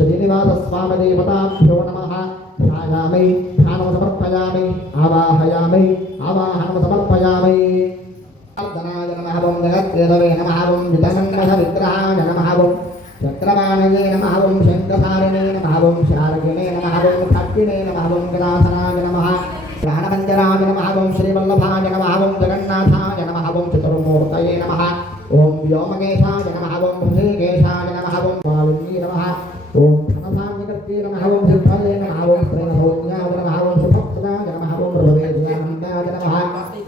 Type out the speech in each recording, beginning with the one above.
श्रीनिवासस्वामिदेवताभ्यो नमः। ध्यायामि ध्यानं समर्पयामि आवाहयामि आवाहनं समर्पयामि। अर्दनाय नमः ओं जगद्देववे नमः ओं वितमन्मथविग्रहाय नमः ओं चक्रवाणये नमः ओं शङ्खधारिणे नमः ओं शार्गिणे नमः ओं खड्गिणे नमः ओं गदाधराय नमः प्राणपञ्जराय नमः ओं श्रीवल्लभाय नमः ओं जगन्नाथाय नमः ओं चतुर्मूर्तये नमः ओं व्योमकेशाय नमः ओं हृषिकेशाय नमः ओं वाल्मीकि नमः ओं धनधान्यकृत्ये नमः ओं सिद्धये नमः ओं प्रेमभौम्याय नमः ओं सुभक्ताय नमः ओं प्रभवेद्यानन्दाय नमः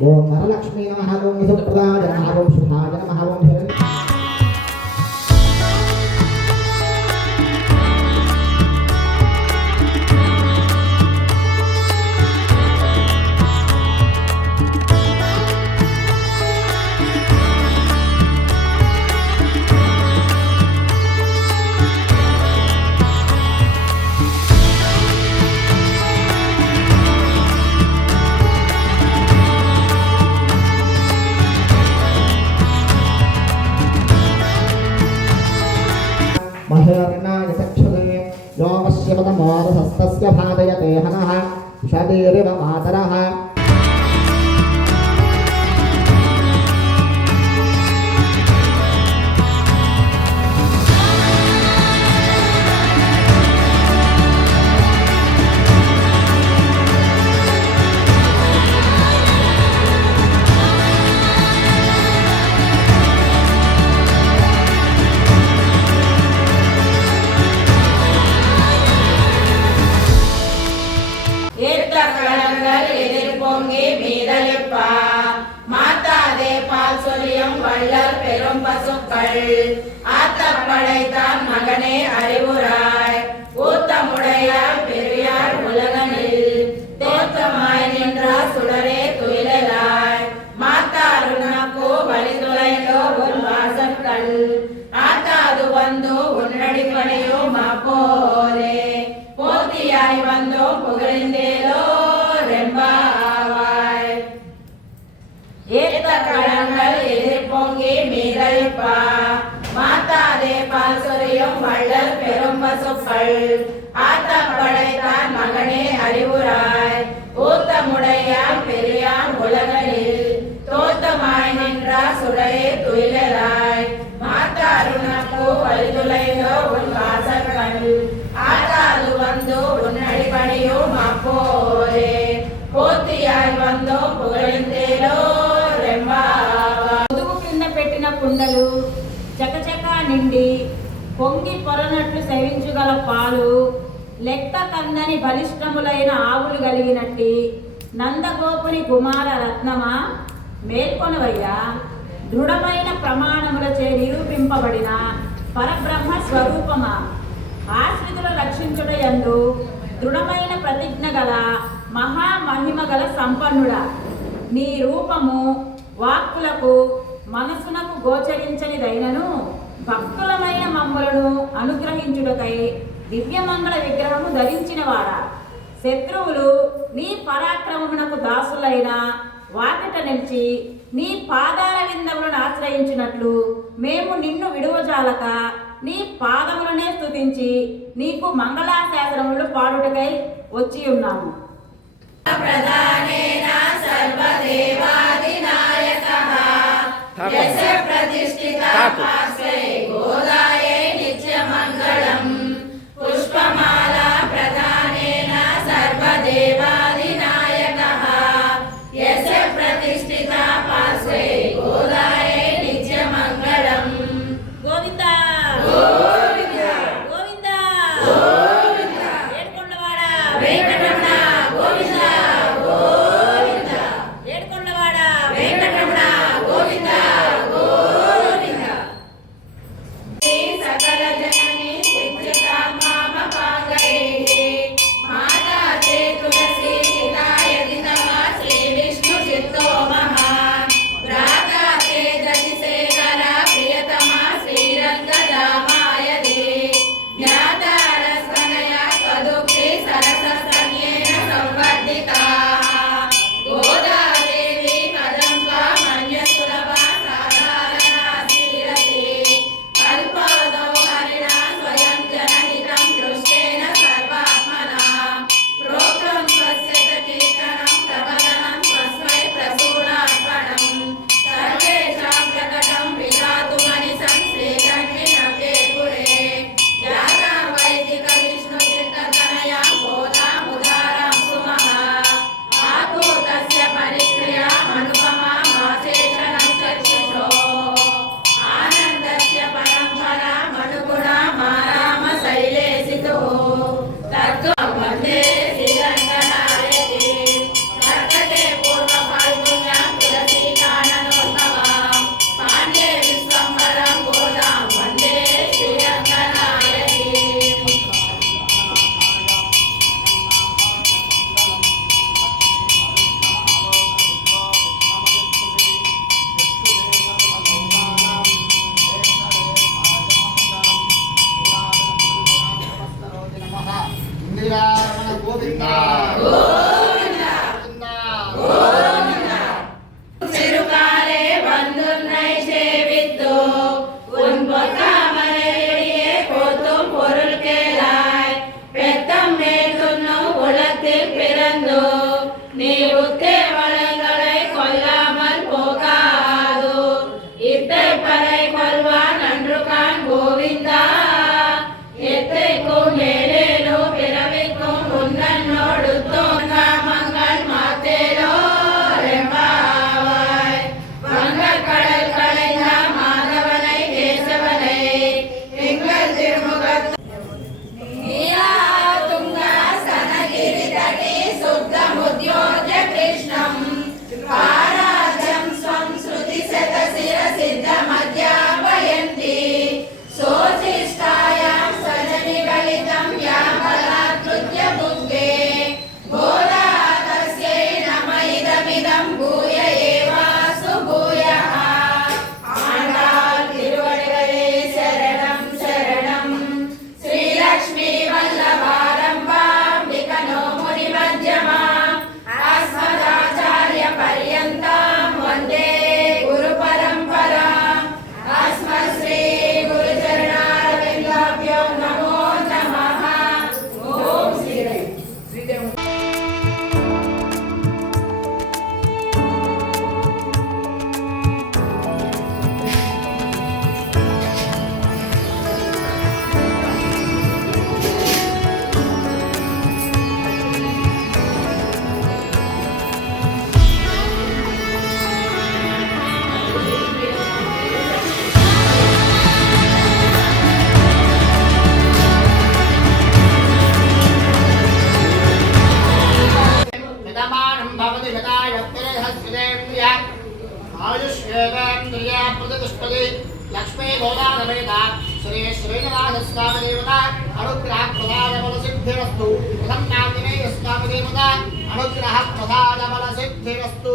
ओं वरलक्ष्मी नमः ओं सुप्रदाय नमः ओं शुभाय नमः ओं महेर्नाय चक्षुषे योमस्य पदमोदसस्तस्य भादयते हनः षडीरिव मातरः வள்ளல் பெரும் பசுக்கள் ஆத்தப்படைத்தான் மகனே அறிவுராய் ஊத்தமுடையார் பெரியார் உலகனில் தோற்றமாய் நின்றார் சுடரே துயிலாய் மாத்தாருனக்கு வழிதுளைந்தோ உன் வாசற்கள் ஆத்தாது வந்தோ உன்னடி பணியோ மாப்போரே போத்தியாய் வந்தோ புகழ்ந்தேலோ ரெம்பாவாய் ஏத்த கடங்கள் எதிர்பொங்கி மீதளிப்பா மாத்தாதே பால் சொரியும் வள்ளல் பெரும் பசுக்கள் ஆத்தப்படைத்தான் மகனே அறிவுராய் ஊத்தமுடையார் பெரியார் உலகனில் தோத்தமாய் நின்றார் சுடரே துயிலாய் மாத்தாருனக்கு வழிதுளைந்தோ உன் வாசற்கள் ஆத்தாது வந்தோ உன் அடிபணியோ மாப்போரே పోతియాయి వందో పుగళిందేలో ముదుగు కింద పెట్టిన కుండలు చకచకా నిండి పొంగి పొరనట్లు సేవించుగల పాలు లెక్క కందని బలిష్టములైన ఆవులు కలిగినట్టి నందగోపుని కుమార రత్నమా మేల్కొనవయ్యా దృఢమైన ప్రమాణములచే నిరూపింపబడిన పరబ్రహ్మ స్వరూపమా ఆశ్రితుల రక్షించుటయందు దృఢమైన ప్రతిజ్ఞ గల మహామహిమ గల సంపన్నుడా నీ రూపము వాక్కులకు మనసునకు గోచరించనిదైనను భక్తులమైన మమ్మలను అనుగ్రహించుటకై దివ్యమంగళ విగ్రహము ధరించినవాడా శత్రువులు నీ పరాక్రమమునకు దాసులైన వాకిట నిలిచి నీ పాదాల విందములను ఆశ్రయించినట్లు మేము నిన్ను విడువజాలక నీ పాదములనే స్తుతించి నీకు మంగళాశాసనములు పాడుటకై వచ్చి ఉన్నాము. ప్రధానేన సర్వదేవాదినాయకః యస్య ప్రతిష్ఠితా పార్శ్వే గోదాయే నిత్యమంగళం పుష్పమాలా ప్రధానేన సర్వదేవాదినాయకః యస్య ప్రతిష్ఠితా పార్శ్వే గోదాయే నిత్యమంగళం. గోవింద గోవింద గోవింద గోవింద ఏడుకొండవాడ వెంకటరమణ గోవింద గోవింద ఏడుకొండవాడ వెంకటరమణ గోవింద గోవింద సౌందర్య ప్రతిష్ఠలే లక్ష్మీ గోదానవేద శ్రీ శ్రీనివాస స్వామి దేవత అనుగ్రహ ప్రసాద బల సిద్ధిరస్తు ప్రసన్నాంజనేయ స్వామి దేవత అనుగ్రహ ప్రసాద బల సిద్ధిరస్తు